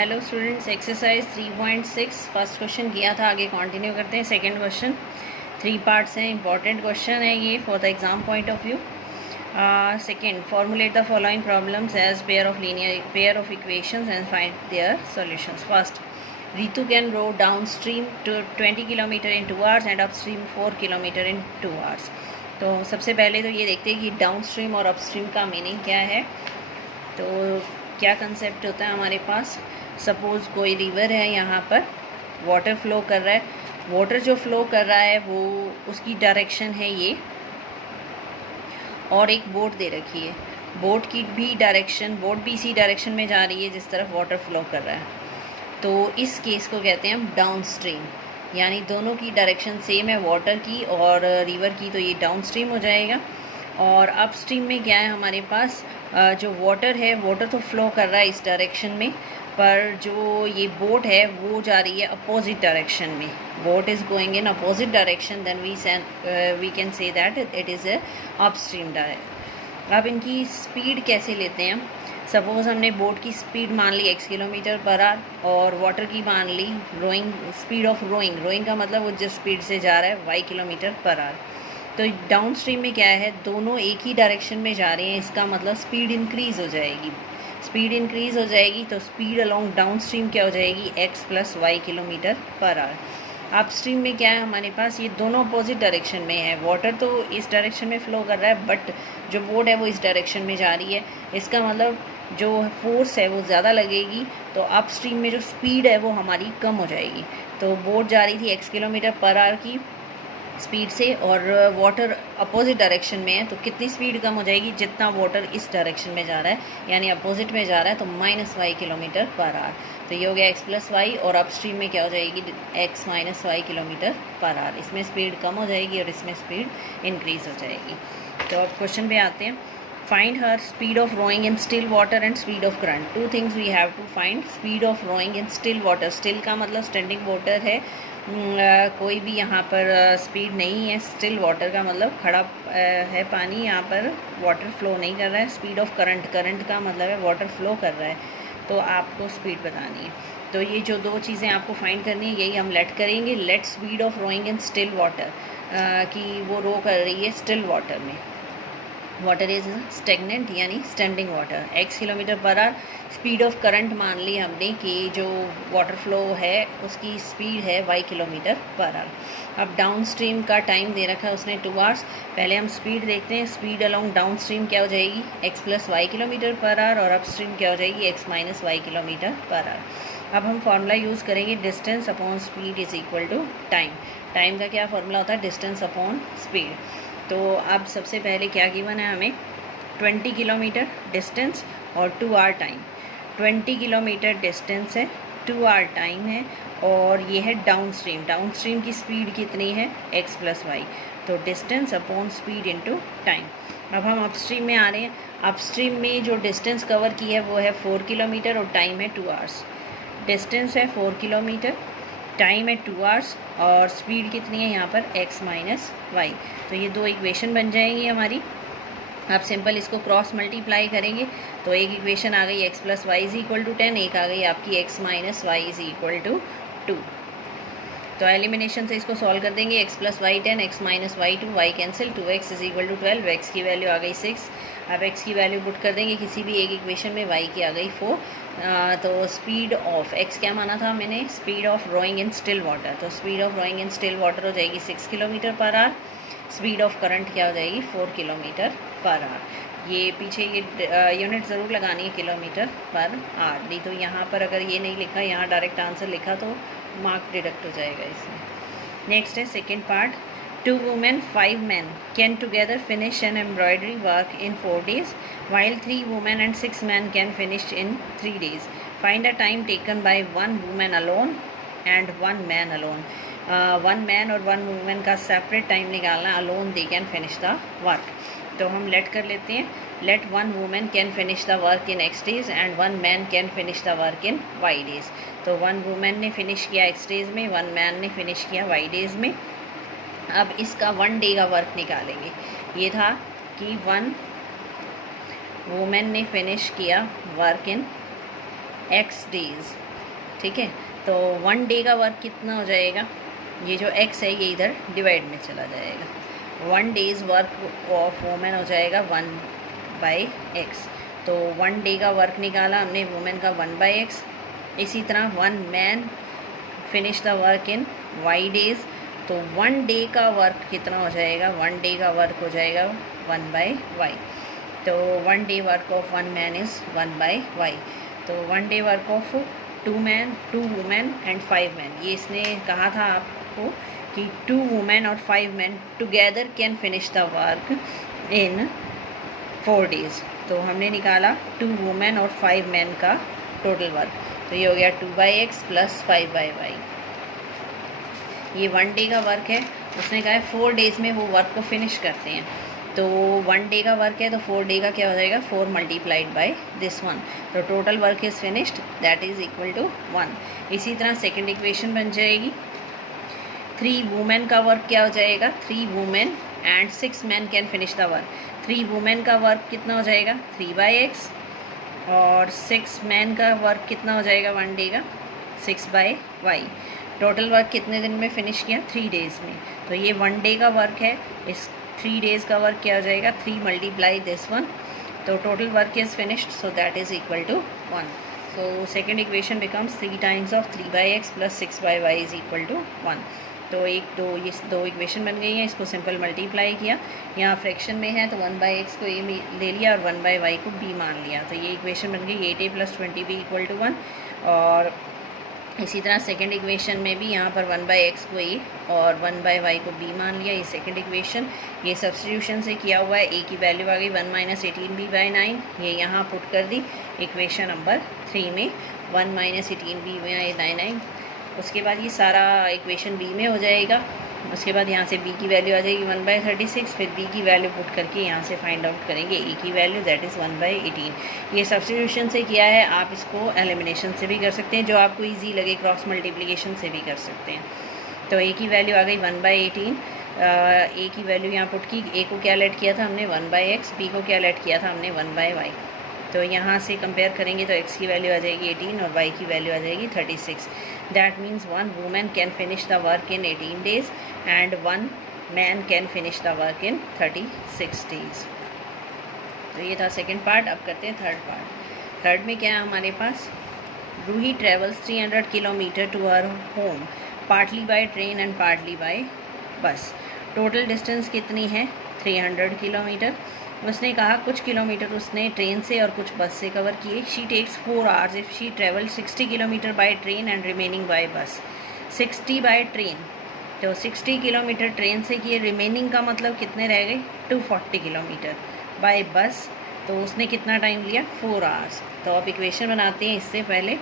Hello students, exercise 3.6 first question किया था, आगे कंटिन्यू करते हैं। सेकंड क्वेश्चन 3 पार्ट्स हैं, इंपॉर्टेंट क्वेश्चन है ये for the exam point of view. Second, formulate the following problems as pair of equations and find their solutions. First, Ritu can row downstream to 20 kilometre in 2 hours and upstream 4 kilometre in 2 hours। तो सबसे पहले तो ये देखते हैं कि downstream और upstream का मीनिंग क्या है। तो क्या कंसेप्ट होता है हमारे पास, सपोज़ कोई रिवर है, यहाँ पर वाटर फ्लो कर रहा है। वाटर जो फ्लो कर रहा है वो उसकी डायरेक्शन है ये, और एक बोट दे रखी है। बोट की भी डायरेक्शन, बोट भी इसी डायरेक्शन में जा रही है जिस तरफ वाटर फ्लो कर रहा है। तो इस केस को कहते हैं हम डाउनस्ट्रीम, यानी दोनों की डायरेक्शन सेम है, वाटर की और रिवर की, तो ये डाउनस्ट्रीम हो जाएगा। और अपस्ट्रीम में क्या है हमारे पास, जो वाटर है, वाटर तो फ्लो कर रहा है इस डायरेक्शन में, पर जो ये बोट है वो जा रही है अपोजिट डायरेक्शन में। Boat is going in opposite direction, then we can say that it is a upstream direction. अब इनकी स्पीड कैसे लेते हैं हम। सपोज़ हमने बोट की स्पीड मान ली x किलोमीटर पर आवर और वाटर की मान ली रोइंग, स्पीड ऑफ रोइंग का मतलब वो जिस स्पीड से जा रहा है y किलोमीटर पर आवर। तो डाउन स्ट्रीम में क्या है, दोनों एक ही डायरेक्शन में जा रहे हैं, इसका मतलब स्पीड इंक्रीज़ हो जाएगी। स्पीड इंक्रीज़ हो जाएगी तो स्पीड अलोंग डाउन स्ट्रीम क्या हो जाएगी, x + y kilometre per our. Up stream में क्या है हमारे पास, ये दोनों अपोजिट डायरेक्शन में है। वाटर तो इस डायरेक्शन में फ़्लो कर रहा है, बट जो बोट है वो इस डायरेक्शन में जा रही है। इसका मतलब जो फोर्स है वो ज़्यादा लगेगी, तो अप स्ट्रीम में जो स्पीड है वो हमारी कम हो जाएगी। तो बोट जा रही थी x किलोमीटर पर आवर की स्पीड से, और वाटर अपोजिट डायरेक्शन में है, तो कितनी स्पीड कम हो जाएगी, जितना वाटर इस डायरेक्शन में जा रहा है यानी अपोजिट में जा रहा है, तो -y किलोमीटर पर आवर। तो ये हो गया x + y, और अपस्ट्रीम में क्या हो जाएगी, x - y kilometre per our. इसमें स्पीड कम हो जाएगी और इसमें स्पीड इंक्रीज़ हो जाएगी। तो अब क्वेश्चन पे आते हैं। Find her speed of rowing in still water and speed of current। Two things we have to find। speed of rowing in still water, still का मतलब standing water है, कोई भी यहाँ पर स्पीड नहीं है। स्टिल वाटर का मतलब खड़ा है पानी, यहाँ पर वाटर फ्लो नहीं कर रहा है। स्पीड ऑफ करंट, करंट का मतलब है वाटर फ्लो कर रहा है, तो आपको स्पीड बतानी है। तो ये जो दो चीज़ें आपको फाइंड करनी है, यही हम लेट करेंगे। Let speed of rowing in still water, कि वो रो कर रही है स्टिल वाटर में। वाटर इज स्टेगनेंट यानी standing water, x kilometre per hour. Speed of current मान ली हमने कि जो वाटर फ्लो है उसकी स्पीड है y किलोमीटर पर आवर। अब डाउन स्ट्रीम का टाइम दे रखा है उसने 2 आवर्स। पहले हम स्पीड देखते हैं। स्पीड अलोंग डाउन स्ट्रीम क्या हो जाएगी, x + y kilometre per hour, और अप स्ट्रीम क्या हो जाएगी, x - y kilometre per hour. अब हम फार्मूला यूज़ करेंगे, distance upon speed is equal to time. Time का क्या फार्मूला होता है, डिस्टेंस अपॉन स्पीड। तो अब सबसे पहले क्या गिवन है हमें, 20 किलोमीटर डिस्टेंस और 2 आवर टाइम। 20 किलोमीटर डिस्टेंस है, 2 आवर टाइम है, और ये है डाउन स्ट्रीम। डाउन स्ट्रीम की स्पीड कितनी है, x + y। तो distance upon speed into time. अब हम अपस्ट्रीम में आ रहे हैं। अपस्ट्रीम में जो डिस्टेंस कवर की है वो है 4 किलोमीटर और टाइम है 2 आवर्स। डिस्टेंस है 4 किलोमीटर, टाइम है 2 आवर्स, और स्पीड कितनी है यहाँ पर, x - y। तो ये दो इक्वेशन बन जाएंगी हमारी। आप सिंपल इसको क्रॉस मल्टीप्लाई करेंगे तो एक इक्वेशन आ गई x + y = 10, एक आ गई आपकी x - y = 2। तो एलिमिनेशन से इसको सॉल्व कर देंगे। x + y 10, x - y 2, y cancel, 2x = 12, x की वैल्यू आ गई 6। अब x की वैल्यू पुट कर देंगे किसी भी एक इक्वेशन में, y की आ गई 4। तो स्पीड ऑफ x क्या माना था मैंने, speed of rowing in still water. तो speed of rowing in still water हो जाएगी 6 kilometre per hour. Speed of current क्या हो जाएगी, 4 किलोमीटर पर आवर। ये पीछे ये यूनिट ज़रूर लगानी है, किलोमीटर पर आवर। नहीं तो यहाँ पर अगर ये नहीं लिखा, यहाँ डायरेक्ट आंसर लिखा तो मार्क डिडक्ट हो जाएगा इसमें। नेक्स्ट है second part. 2 women 5 men can together finish an embroidery work in 4 days, while 3 women and 6 men can finish in 3 days. Find a time taken by 1 woman alone and 1 man alone. 1 man और 1 woman का separate time निकालना, alone they can finish the work. तो हम let कर लेते हैं। Let 1 woman can finish the work in x days and 1 man can finish the work in y days। तो 1 woman ने फिनिश किया x days में, 1 man ने फिनिश किया y days में। अब इसका 1 डे का वर्क निकालेंगे। ये था कि 1 वुमेन ने फिनिश किया वर्क इन x डेज़, ठीक है। तो 1 डे का वर्क कितना हो जाएगा, ये जो x है ये इधर डिवाइड में चला जाएगा। 1 डेज़ वर्क ऑफ वुमेन हो जाएगा 1/x। तो 1 डे का वर्क निकाला हमने वुमेन का 1/x। इसी तरह 1 man finish the work in y days. तो 1 डे का वर्क कितना हो जाएगा, 1 डे का वर्क हो जाएगा 1/y। तो 1 day work of 1 man is 1/y। तो 1 day work of 2 man, 2 women and 5 man, ये इसने कहा था आपको कि 2 वुमेन और 5 man together can finish the work in 4 days. तो हमने निकाला 2 वुमेन और 5 मैन का टोटल वर्क। तो ये हो गया 2/x प्लस 5/y। ये 1 डे का वर्क है, उसने कहा है 4 डेज़ में वो वर्क को फिनिश करते हैं। तो 1 डे का वर्क है तो 4 डे का क्या हो जाएगा, 4 मल्टीप्लाइड बाय दिस 1। तो total work is finished, that is equal to 1। इसी तरह सेकेंड इक्वेशन बन जाएगी। 3 वुमेन का वर्क क्या हो जाएगा, 3 women and 6 man can finish the work. 3 women का वर्क कितना हो जाएगा, 3/x, और 6 मैन का वर्क कितना हो जाएगा 1 डे का, 6/y। टोटल वर्क कितने दिन में फिनिश किया, 3 डेज़ में। तो ये 1 डे का वर्क है, इस 3 डेज़ का वर्क क्या हो जाएगा, 3 मल्टीप्लाई दिस 1। तो total work is finished, so that is equal to 1। So second equation becomes 3 times of 3/x plus 6/y is equal to 1। तो ये दो इक्वेशन बन गई हैं, इसको सिंपल मल्टीप्लाई किया। यहाँ फ्रैक्शन में है तो 1/x को a ले लिया और 1/y को b मान लिया। तो ये इक्वेशन बन गई 8a plus 20b equal to 1। और इसी तरह सेकंड इक्वेशन में भी यहाँ पर 1/x को a और 1/y को b मान लिया। ये सेकंड इक्वेशन, ये सब्स्टिट्यूशन से किया हुआ है। a की वैल्यू आ गई 1 - 18b/9, ये यहाँ पुट कर दी इक्वेशन नंबर 3 में। 1 - 18b/9। उसके बाद ये सारा इक्वेशन b में हो जाएगा। उसके बाद यहाँ से b की वैल्यू आ जाएगी 1/36। फिर b की वैल्यू पुट करके यहाँ से फाइंड आउट करेंगे a की वैल्यू, दैट इज़ 1/18। ये सब्स्टिट्यूशन से किया है, आप इसको एलिमिनेशन से भी कर सकते हैं, जो आपको इजी लगे, क्रॉस मल्टीप्लिकेशन से भी कर सकते हैं। तो a की वैल्यू आ गई 1/18। a की वैल्यू यहाँ पुट की, a को क्या लेट किया था हमने 1/x, b को क्या लेट किया था हमने 1/y। तो यहाँ से कंपेयर करेंगे तो x की वैल्यू आ जाएगी 18 और y की वैल्यू आ जाएगी 36। That means 1 women can finish the work in 18 days and 1 man can finish the work in 36 days. तो ये था सेकेंड पार्ट। अब करते हैं थर्ड पार्ट। थर्ड में क्या है हमारे पास, Roohi travels 300 kilometre to her home partly by train and partly by bus. Total distance कितनी है, 300 किलोमीटर। उसने कहा कुछ किलोमीटर उसने ट्रेन से और कुछ बस से कवर किए। She takes 4 hours if she travel 60 kilometre by train and remaining by bus. 60 by train, तो 60 किलोमीटर ट्रेन से किए, रिमेनिंग का मतलब कितने रह गए 240 किलोमीटर बाय बस। तो उसने कितना टाइम लिया, 4 आवर्स। तो अब इक्वेशन बनाते हैं। इससे पहले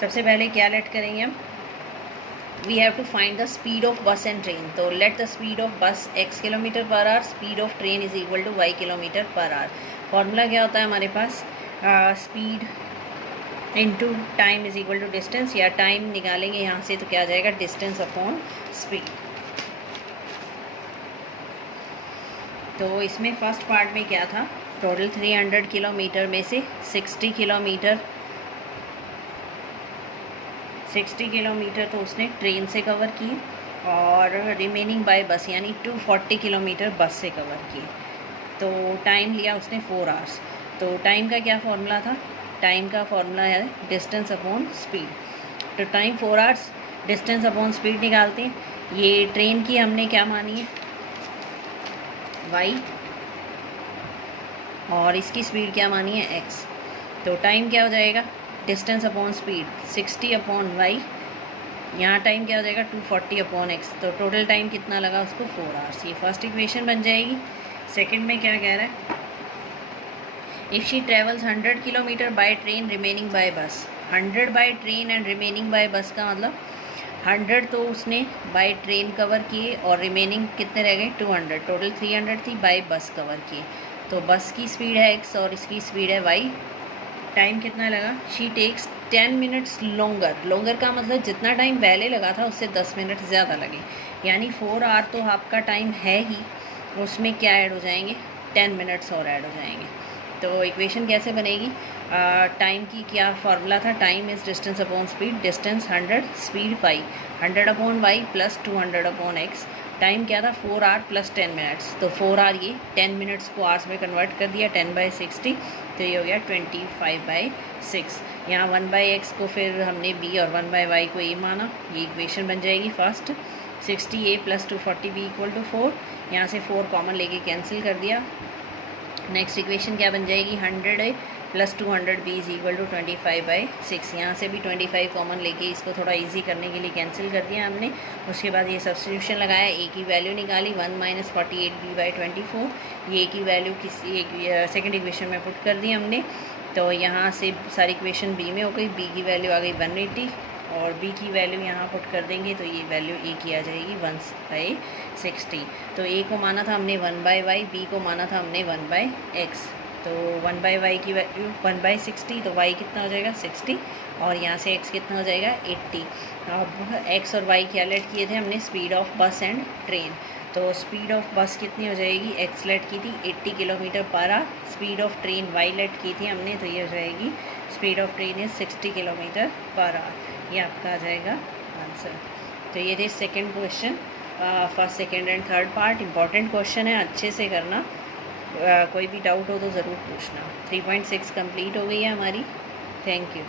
सबसे पहले क्या लेट करेंगे हम, we have to find the speed of bus and train. तो let the speed of bus x kilometre per hour, speed of train is equal to y kilometre per hour. Formula क्या होता है हमारे पास, speed into time is equal to distance, या time निकालेंगे यहाँ से तो क्या आ जाएगा, डिस्टेंस अपॉन स्पीड। तो इसमें फर्स्ट पार्ट में क्या था, टोटल 300 किलोमीटर में से 60 किलोमीटर तो उसने ट्रेन से कवर किए और रिमेनिंग बाय बस यानी 240 किलोमीटर बस से कवर किए। तो टाइम लिया उसने 4 आवर्स। तो टाइम का क्या फॉर्मूला था, टाइम का फॉर्मूला है डिस्टेंस अपॉन स्पीड। तो time 4 hours, distance upon speed निकालते हैं। ये ट्रेन की हमने क्या मानी है, y, और इसकी स्पीड क्या मानी है, x। तो टाइम क्या हो जाएगा, distance upon speed 60 upon y, यहाँ टाइम क्या हो जाएगा 240 अपॉन x। तो टोटल टाइम कितना लगा उसको, 4 आवर्स। ये फर्स्ट इक्वेशन बन जाएगी। सेकंड में क्या कह रहा है, if she travels 100 kilometre by train remaining by bus. 100 by train and remaining by bus का मतलब 100 तो उसने बाय ट्रेन कवर किए और रिमेनिंग कितने रह गए 200। टोटल 300 थी, बाय बस कवर किए। तो बस की स्पीड है x और इसकी स्पीड है y। टाइम कितना लगा, she takes 10 minutes longer. Longer का मतलब जितना टाइम पहले लगा था उससे 10 मिनट ज़्यादा लगे, यानी 4 आवर तो आपका टाइम है ही, उसमें क्या ऐड हो जाएंगे, 10 मिनट्स और ऐड हो जाएंगे। तो इक्वेशन कैसे बनेगी? टाइम की क्या फार्मूला था? Time is distance upon speed, distance 100, speed 5, 100 upon y plus 200 upon x. Time क्या था? 4 आवर प्लस 10 मिनट्स, तो 4 आवर ये 10 मिनट्स को आवर्स में कन्वर्ट कर दिया, 10/60, तो ये हो गया 25/6। यहाँ 1/x को फिर हमने b और 1/y को a माना, ये इक्वेशन बन जाएगी फर्स्ट। 60a + 240b = 4, यहाँ से 4 कॉमन लेके कैंसिल कर दिया। नेक्स्ट इक्वेशन क्या बन जाएगी? 100a + 200b = 25/6, यहाँ से भी 25 कॉमन लेके इसको थोड़ा इजी करने के लिए कैंसिल कर दिया हमने। उसके बाद ये सब्स्टिट्यूशन लगाया, a की वैल्यू निकाली 1 - 48b/24, ये a की वैल्यू किसी सेकेंड इक्वेशन में पुट कर दी हमने। तो यहाँ से सारी इक्वेशन b में हो गई, b की वैल्यू आ गई 180 और b की वैल्यू यहाँ पुट कर देंगे तो ये वैल्यू a की आ जाएगी 1/60। तो a को माना था हमने 1/y, b को माना था हमने 1/x। तो 1/y की वैल्यू 1/60, तो y कितना हो जाएगा? 60, और यहाँ से x कितना हो जाएगा? 80। अब x और y कैलकुलेट किए थे हमने स्पीड ऑफ बस एंड ट्रेन। तो स्पीड ऑफ बस कितनी हो जाएगी? x लेट की थी 80 km/h, speed of train y let की थी हमने, तो ये हो जाएगी speed of train is 60 km/h। ये आपका आ जाएगा आंसर। तो ये थे second question, first second and third part. Important question है, अच्छे से करना, कोई भी डाउट हो तो ज़रूर पूछना। 3.6 कंप्लीट हो गई है हमारी। Thank you.